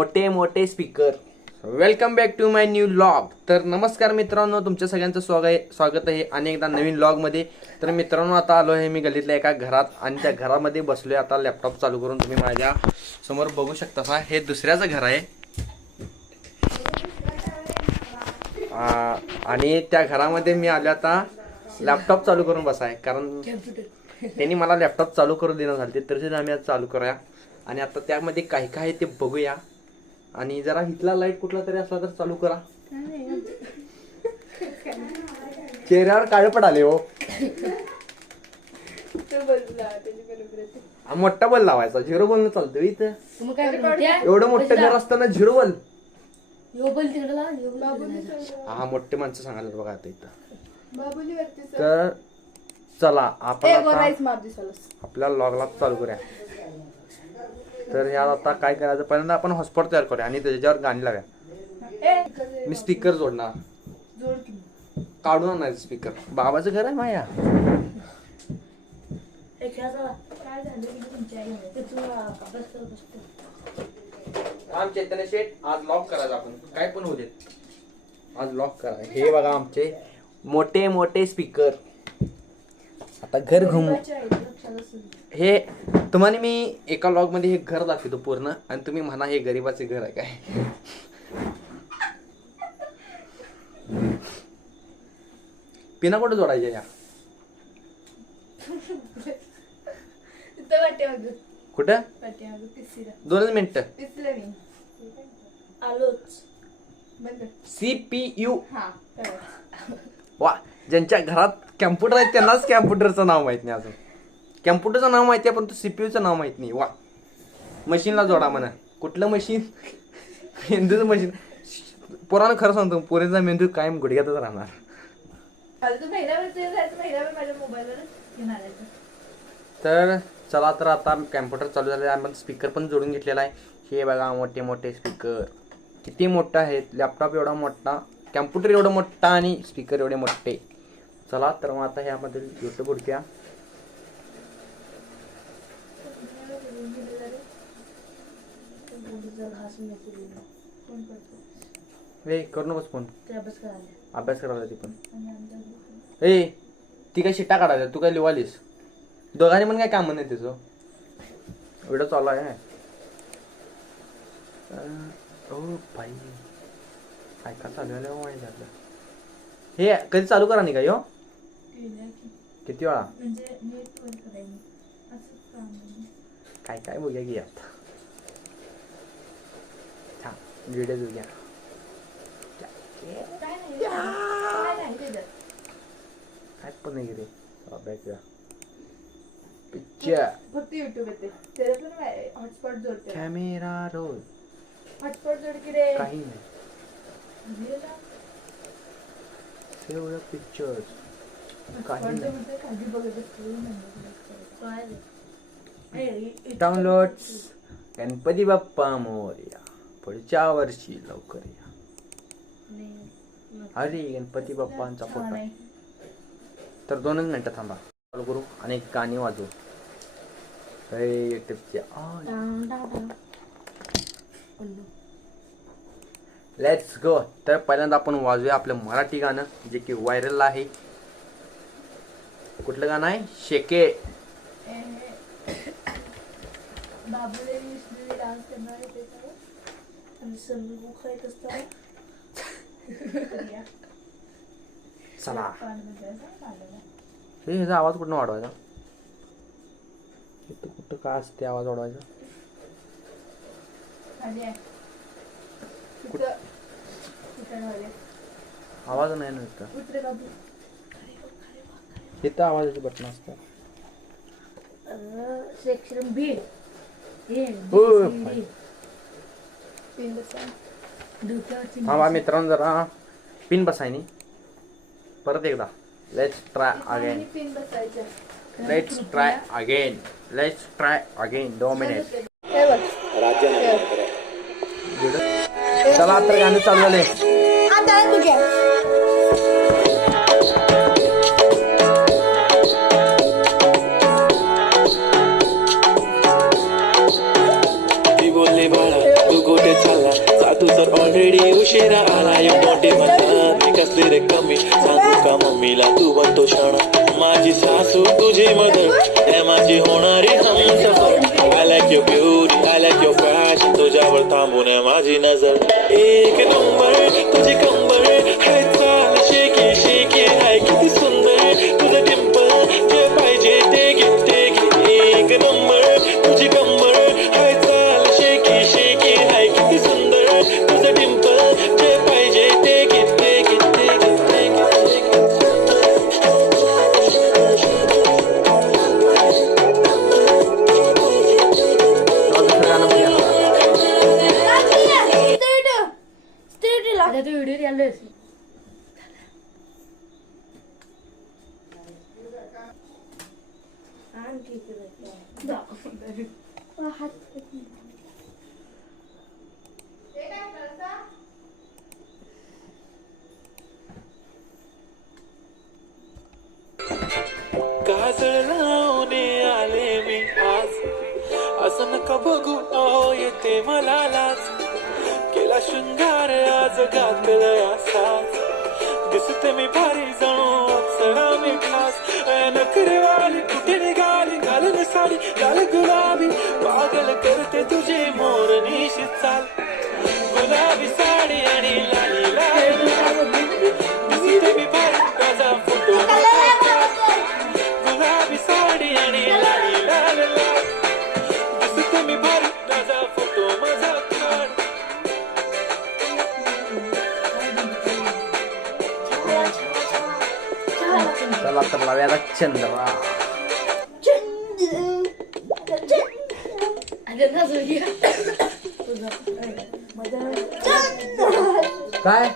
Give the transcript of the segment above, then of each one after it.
मोठे मोठे speaker. Welcome back to my new vlog. तर नमस्कार मित्रांनो, तुमच्या सगळ्यांचं स्वागत आहे अनेकदा नवीन व्लॉगमध्ये. तर मित्रांनो, आता आलो आहे मी गल्लीतल्या एका घरात आणि त्या घरामध्ये बसलोय आता लॅपटॉप चालू करून. तुम्ही माझ्या समोर बघू शकता, हे दुसऱ्याचं घर आहे आणि त्या घरामध्ये मी आलो आता लॅपटॉप चालू करून बसाय, कारण त्यांनी मला लॅपटॉप चालू करून देणं झाले. तसेच आम्ही आज चालू करूया आणि आता त्यामध्ये काय काय आहे ते बघूया. आणि जरा इथला लाईट कुठला तरी असला तर चालू करा. चेहऱ्यावर काळे पडाले हो. मोठा बल लावायचा, झिरो बल चालतो इथं. एवढं मोठं घर असताना झिरो बल. हा, मोठे माणसं सांगायला बघा आता इथं. तर चला आपण आपल्या लॉगला चालू करूया. तर ह्या आता काय करायचं, पहिल्यांदा आपण हॉटस्पॉट तयार करूया आणि त्याच्यावर गाणी लावूया. मी स्पीकर जोडणार, काढून आणायचं स्पीकर. बाबाचं घर आहे माया. राम चैतन्य शेठ, आज लॉक करायचं आपण, काय पण होऊ देत, आज लॉक करा. हे बघा आमचे मोठे मोठे स्पीकर. आता घर घुमू. हे तुम्हाला मी एका लॉग मध्ये हे घर दाखवतो पूर्ण आणि तुम्ही म्हणा हे गरीबाचे घर आहे काय. पिना कुठं जोडायच्या या कुठं? 2 मिनिटं. CPU. वा, ज्यांच्या घरात कॅम्प्युटर आहे त्यांनाच कॅम्प्युटरचं नाव माहित नाही. अजून कॅम्प्युटरचं नाव माहिती आहे पण सीपीयूचं नाव माहित नाही. वा, मशीनला जोडा म्हणा. कुठलं मशीन? मेंदूचं मशीन. पोरानं खरं सांगतो, पोरीचा मेंदू कायम गुडघ्यातच राहणार. तर चला, तर आता कॅम्प्युटर चालू झाले. आपण स्पीकर पण जोडून घेतलेला आहे. हे बघा मोठे मोठे स्पीकर. किती मोठं आहेत. लॅपटॉप एवढा मोठा, कॅम्प्युटर एवढा मोठा आणि स्पीकर एवढे मोठे. चला तर मग आता ह्यामध्ये युट्यूब उडक्या. हे करू नकोस फोन, अभ्यास करायला. ती पण ए ती काय शिट्टा काढायला, तू काय लिवालीस. दोघांनी पण काय काम नाही त्याचं. एवढं चालू आहे. ओ भाई, ऐका चालू आहे माहिती आपलं. हे कधी चालू करा नाही का यो? किती वेळा? काय काय बघूया की आता. व्हिडिओ बघूया. काय पण नाही रे अभ्यास. पिक्चर फक्त युट्यूब येते. त्याला पण हॉटस्पॉट जोडते. Camera roll. हॉटस्पॉट जोड की रे. काही नाही. Save pictures. काही नाही. डाउनलोड्स. गणपती बाप्पा मोरया. पुढच्या वर्षी लवकर या. अरे गणपती बाप्पांचा फोटो. तर 2 मिनिटं थांबा, चालू करू आणि गाणी वाजवू. Let's go. तर पहिल्यांदा आपण वाजूया आपलं मराठी गाणं, जे की व्हायरल आहे. कुठलं गाणं आहे? शेके. चला, हे ह्याचा आवाज कुठं वाढवायचा? कुठं काय असते आवाज वाढवायचा? आवाज नाही ना इथं. इथं आवाजाचे बटन असतं. सेक्शन बी. हा मित्रांनो, जरा पिन बसायनी. परत एकदा. Let's try again. Let's try again. Let's try again. 2 minute. चला तर गाणं चालू झाले. बोलले बाळा तू कुठे चाल उशिरा आलाय मोठे म्हणतात मी कसले रे कमी सांगू का मम्मीला तू बनतो शाणा माझी सासू तुझी मदर हे माझी होणारी Humsafar I like your beauty I like your fashion तुझ्यावर थांबून आहे माझी नजर एक नंबर तुझी कंबर हाय चाल शेकी शेकी हाय किती सुंदर तुझं टिंपल जे पाहिजे ते घे एक नंबर तुझी कंबर हाय चाल शेकी शेकी हाय किती सुंदर तुझं टिंपल जे पाहिजे ते घे आता तू व्हिडिओ आलोस काजळ लावणे आले मी आज असं नका बघू अहो येते मला लाज केला शृंगार आज घातलं असाच दिसते मी भारी जणू अप्सरा मी खास नखरे वाली कुठे निघाली घालून साडी घाल गुलाबी पागल करते तुझे मोरनीशी चाल गुलाबी साडी आणि लाली लाली दिसते मी भारी माझा फोटो गुलाबी साडी आणि लाली लाल लाल दिसते मी भारी माझा फोटो माझा काढ चला तर लाव्याला चंद्रा काय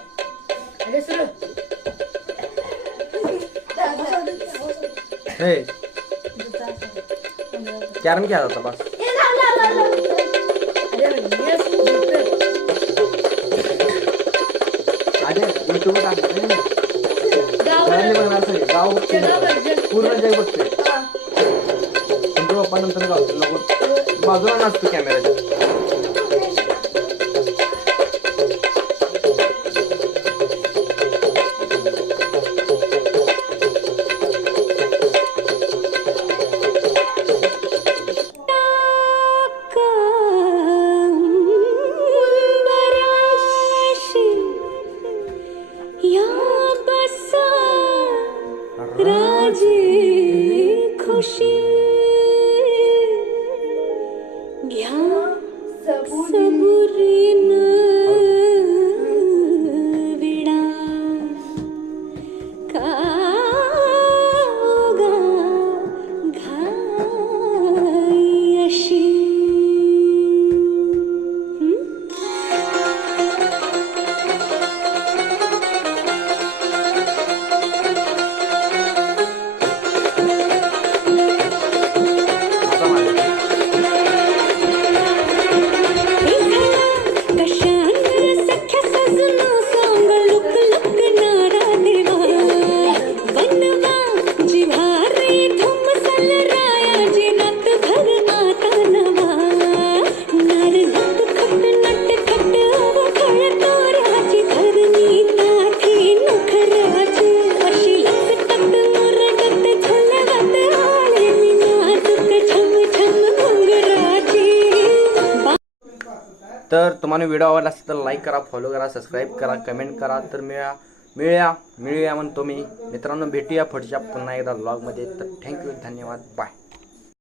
हे कॅरम खेळत होता बस अरे युट्यूब बघणार सगळे गाव बघते पूर्ण जग बघते तुमच्या पप्पा नंतर गाव नको बाजूला नाचतो कॅमेराच्या खुशी घ्या सबुरीन विडा कागा घाई अशी तर तुम्हाला व्हिडिओ आवडला असेल तर लाईक करा फॉलो करा सबस्क्राईब करा कमेंट करा तर मिळूया म्हणतो मी मित्रांनो भेटूया पुढच्या पुन्हा एकदा व्लॉगमध्ये तर थँक्यू धन्यवाद बाय